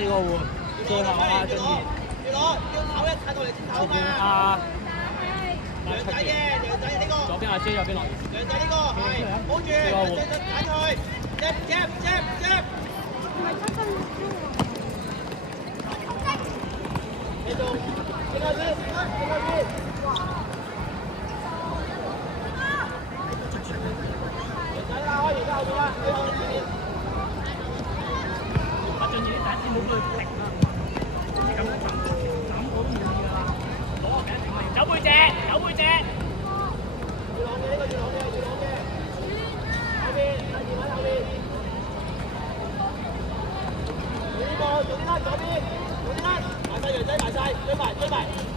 4個換，最後啊俊傑。要攞，要唞一下到嚟先唞嘛。羊仔嘅，羊仔呢個。左邊阿 J，右邊樂兒。羊仔呢個係，保住，揀佢，接。繼續，應該先。羊仔拉開，而家後邊啦，你後邊。阿俊傑啲大師冇佢停啦，咁樣斬我都唔易㗎啦。走背脊。要攞嘅呢個要攞嘅。後邊，睇住喺後邊。呢個做啲啦，左邊，做啲啦，埋晒羊仔埋晒，追埋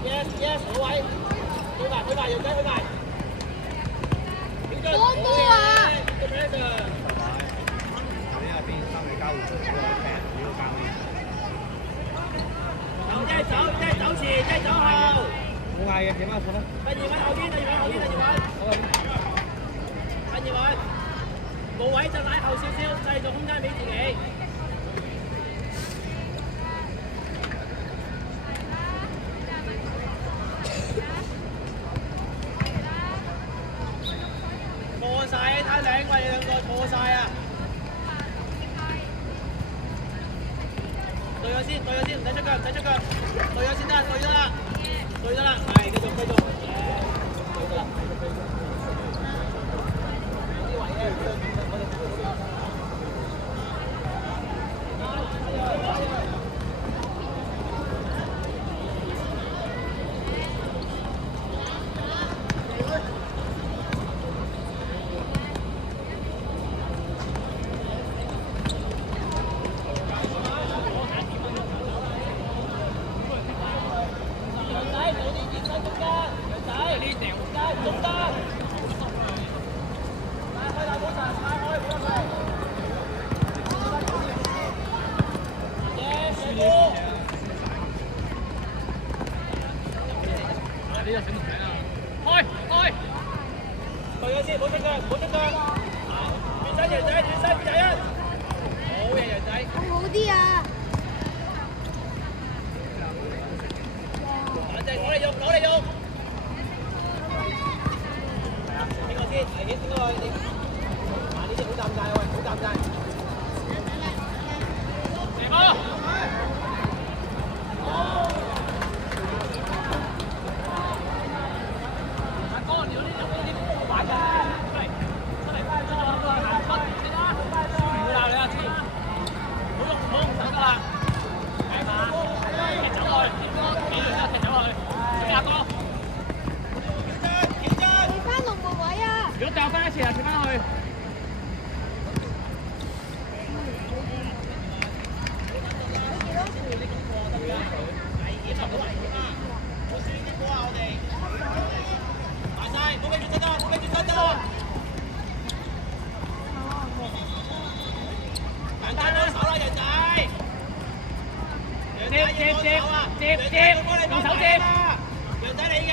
，yes 好位，追埋羊仔去埋。多多啊！即係走前，即係走後。冇嗌嘅，點啊？坐啦。第二位後邊。冇位就拉後少少，製造空間俾自己。錯晒，睇兩位兩個錯晒啊！對咗先，唔使出腳，對咗先得，對得啦，係繼續，對得啦。啲位咧，我哋對咗先，唔好出腳，轉身羊仔，好嘢羊仔。好啲啊！反正攞嚟用。邊個先？危險邊個？你呢啲好站晒喂，好站晒。如果掉翻一次啊，跳翻去。接，用手接。羊仔你嘅。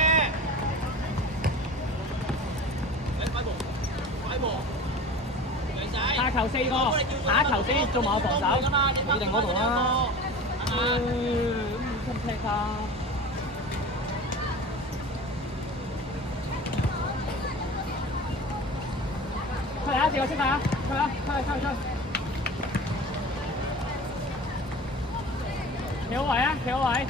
下球4個，下一球先做埋我防守，你定嗰度啦。唔踢啊！出嚟啊！4個出嚟啊！出！企好位。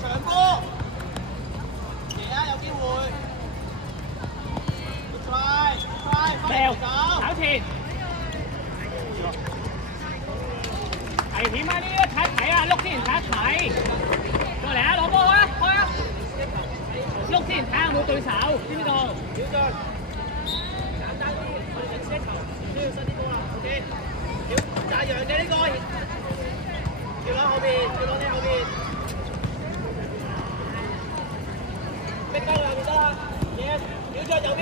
長波，而家有機會。try，搞前。危險啊！呢個睇啊，碌之前睇一睇。過嚟啊，攞波開啊！碌之前睇下有冇對手，知唔知道？小進，簡單啲，我哋車球唔需要伸啲波啦。OK， 要扎羊嘅呢個，要攞後邊，逼交右邊得啦。Yes， 繞咗右邊。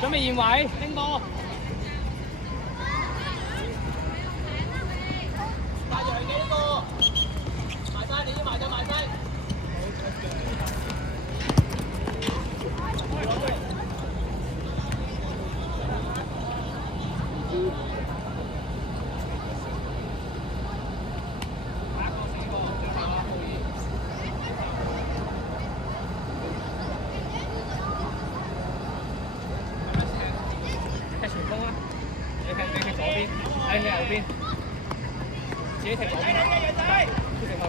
準備驗位，拎波。大洋嘅呢個，埋晒你要埋就埋晒。踢前鋒啊！你踢左邊，你踢右邊，自己踢左邊。踢後。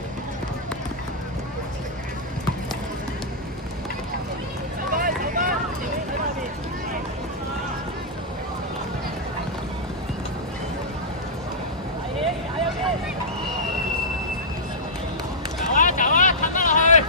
走啊！褪翻落去。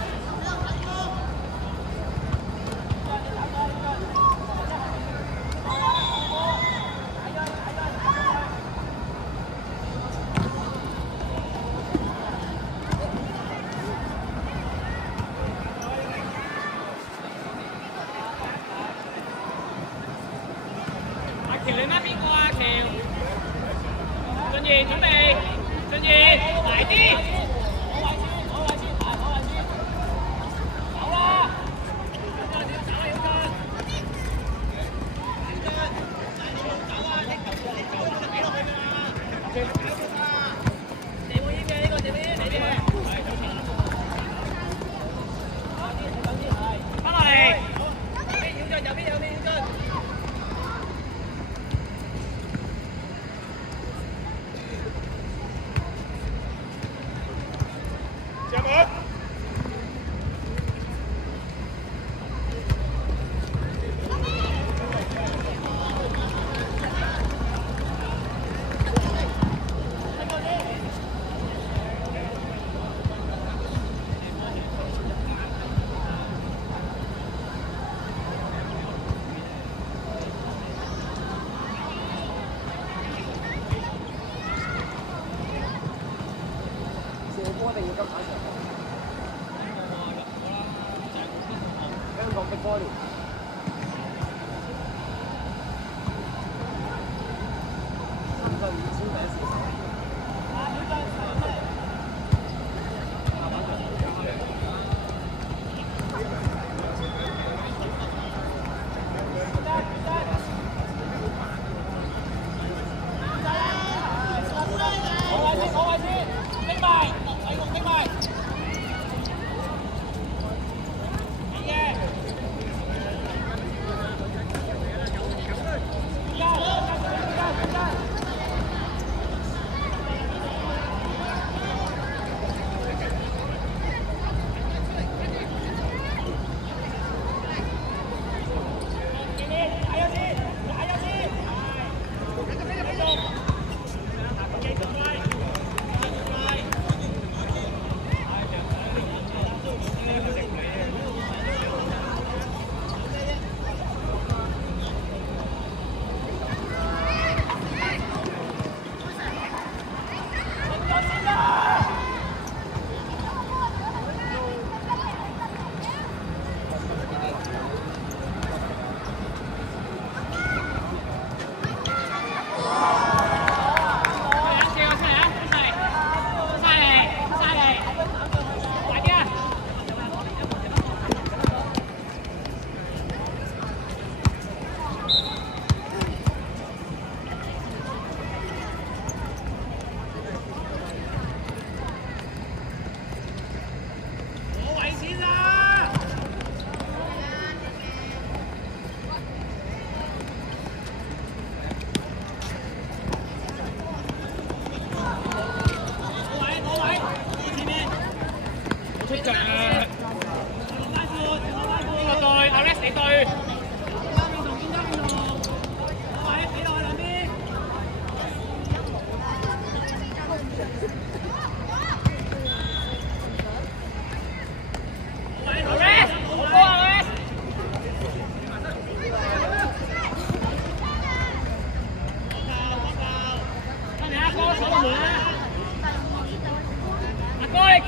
阿喬，你掹邊個啊？喬，俊賢準備，俊賢埋啲。翻落嚟。波一定要金牌場。香港的波聯。3個5000第一時間。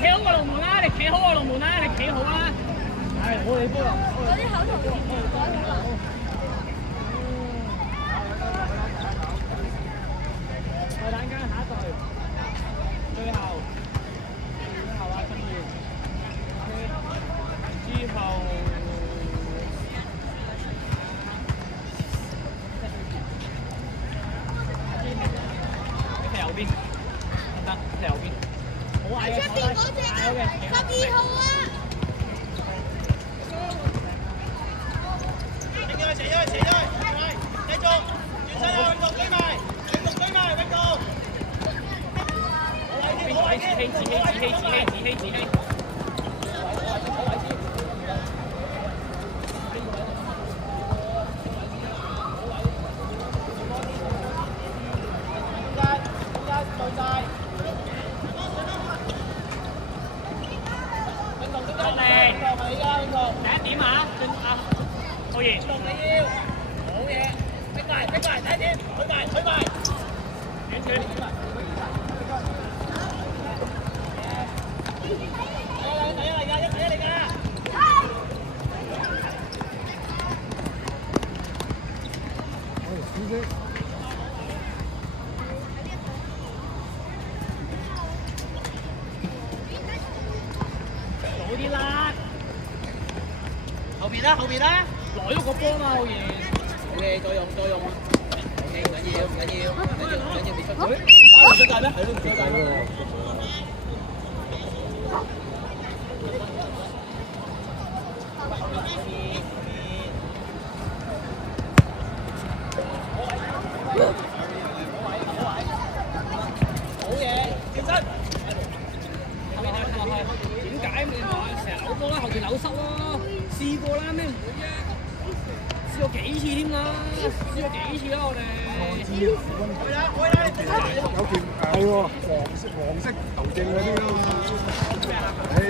企好個龍門啦！你企好個龍門啦！你企好啦！係，我哋波啦！嗰啲口同邊，得喺右邊。好矮嘅，出邊嗰隻好嘅。12號啊！停咗，斜咗，繼續，轉身啦，永動追埋，永動追埋，永動。好位啲，自欺。第一點啊，好嘢，動你要，好嘢，逼埋，第一點，取埋。遠。嚟㗎。早啲啦，後邊啦。來咗個波嘛，浩然。OK，再用。OK，唔緊要，別出佢。唔出界咩？係都唔出界咩？好嘢，轉身。點解你話成日扭波啦？後邊扭濕咯，試過啦，咩唔會啫？試過幾次添啦，我哋。有件係喎，黃色頭證嗰啲啊嘛。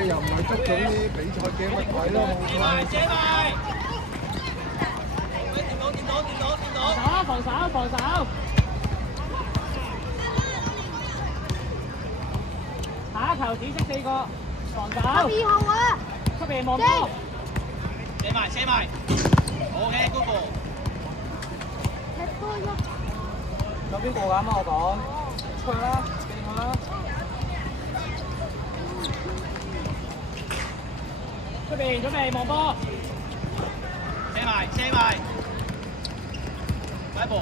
又唔係執咗啲比賽嘅乜鬼咯，冇錯。借埋。掂到。防守。下一球紫色4個，防守。12號啊！出邊望波。射埋。OK， good ball。踢多一。有邊個㗎？啱啱我講，出去啦，俾佢啦。出邊準備望波。射埋。快步。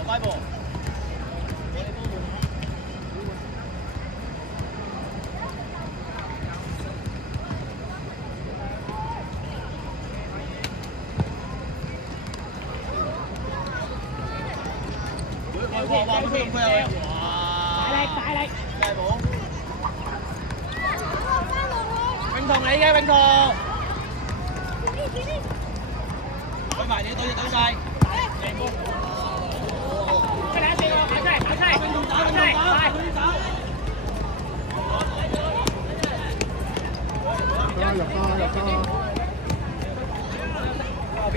哇！大力！真係冇。永同你嘅永同。對埋你對晒。出嚟4個，跑出嚟！入啦！永同右邊。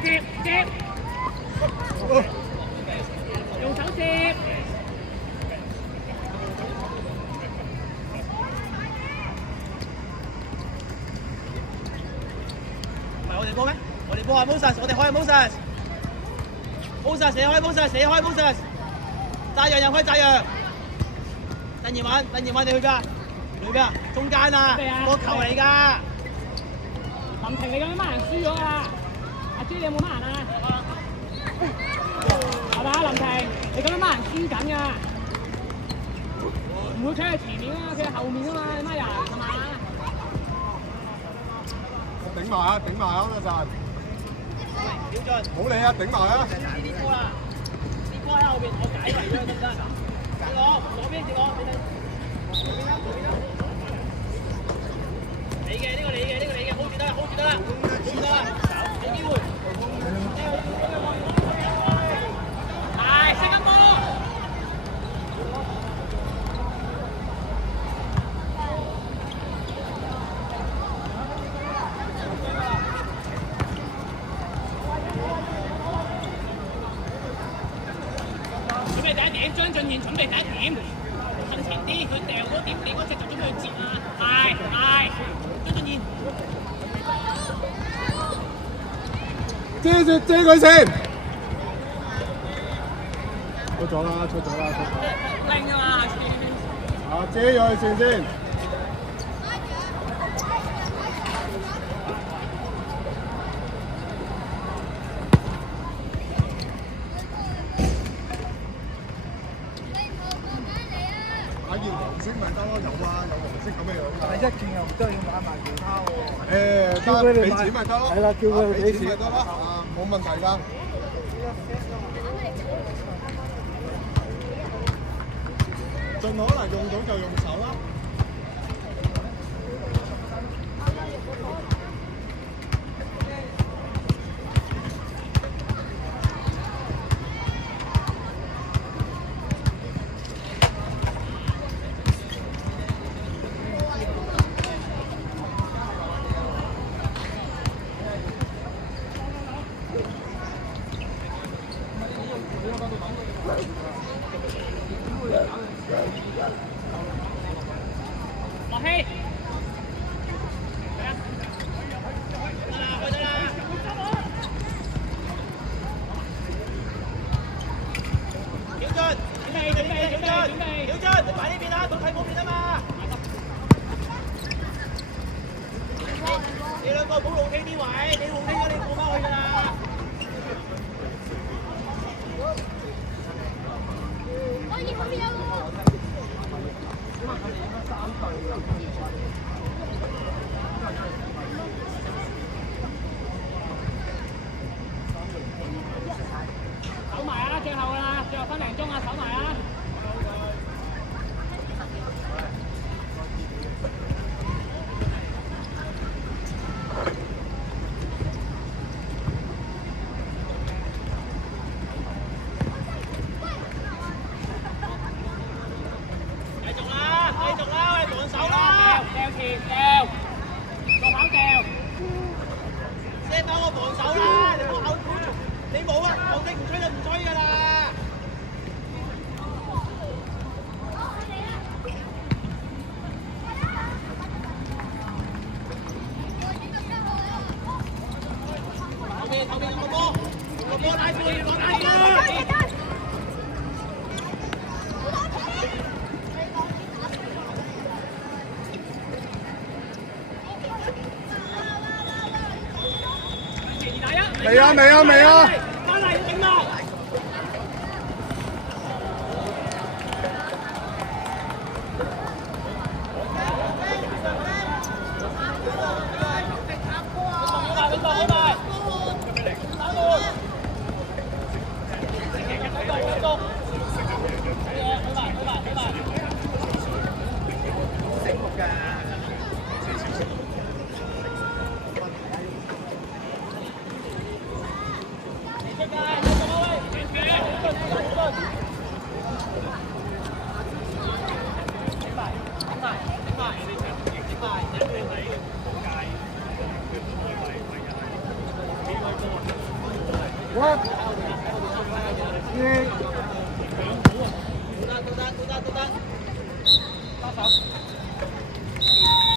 接，用手接。唔係我哋波咩？我哋波係 Moses， 我哋開 Moses， 射開 Moses， 炸羊入去炸羊。鄧賢穩你去邊啊？中間啊，個球嚟㗎。林婷，你咁樣孖人輸咗㗎啦！阿朱，你有冇孖人啊？係嘛，林婷，你咁樣孖人輸緊㗎，唔會企喺前面啊，企喺後面啊嘛，你孖人係嘛？頂埋啊！嗰陣。小俊，好你啊！頂埋啊！呢波啦，呢波喺後邊，我解圍咗得唔得？接我，左邊接我，你嘅，呢個你嘅，hold 住得啦，有機會。點，張俊賢準備第一點，向前啲，佢掉嗰點，你嗰隻就準備去接啊！係，張俊賢。遮佢先。出咗啦！拎啊嘛！啊，遮咗佢先。買件黃色咪得咯，有啊，有黃色咁嘅樣㗎。但係一件又唔得，要買埋其他喎。得，俾錢咪得咯。係啦，叫佢俾錢咪得咯，啊，冇問題㗎。盡可能用到就用手啦。落氣。曉俊，你埋呢邊啊，到睇嗰邊啊嘛。你兩個唔好露氣啲位，你露氣咗你過翻去㗎啦。可以咁樣喎。守埋啊！最後啦，最後分零鐘啊，守埋啊！繼續啦，喂，防守啦！掉前掉，落跑掉。射翻我防守啦！你冇口，你冇啊！球證唔吹就唔吹㗎啦！後面個波拉住，攞大㗎！未啊！翻嚟頂落！1、2。都得，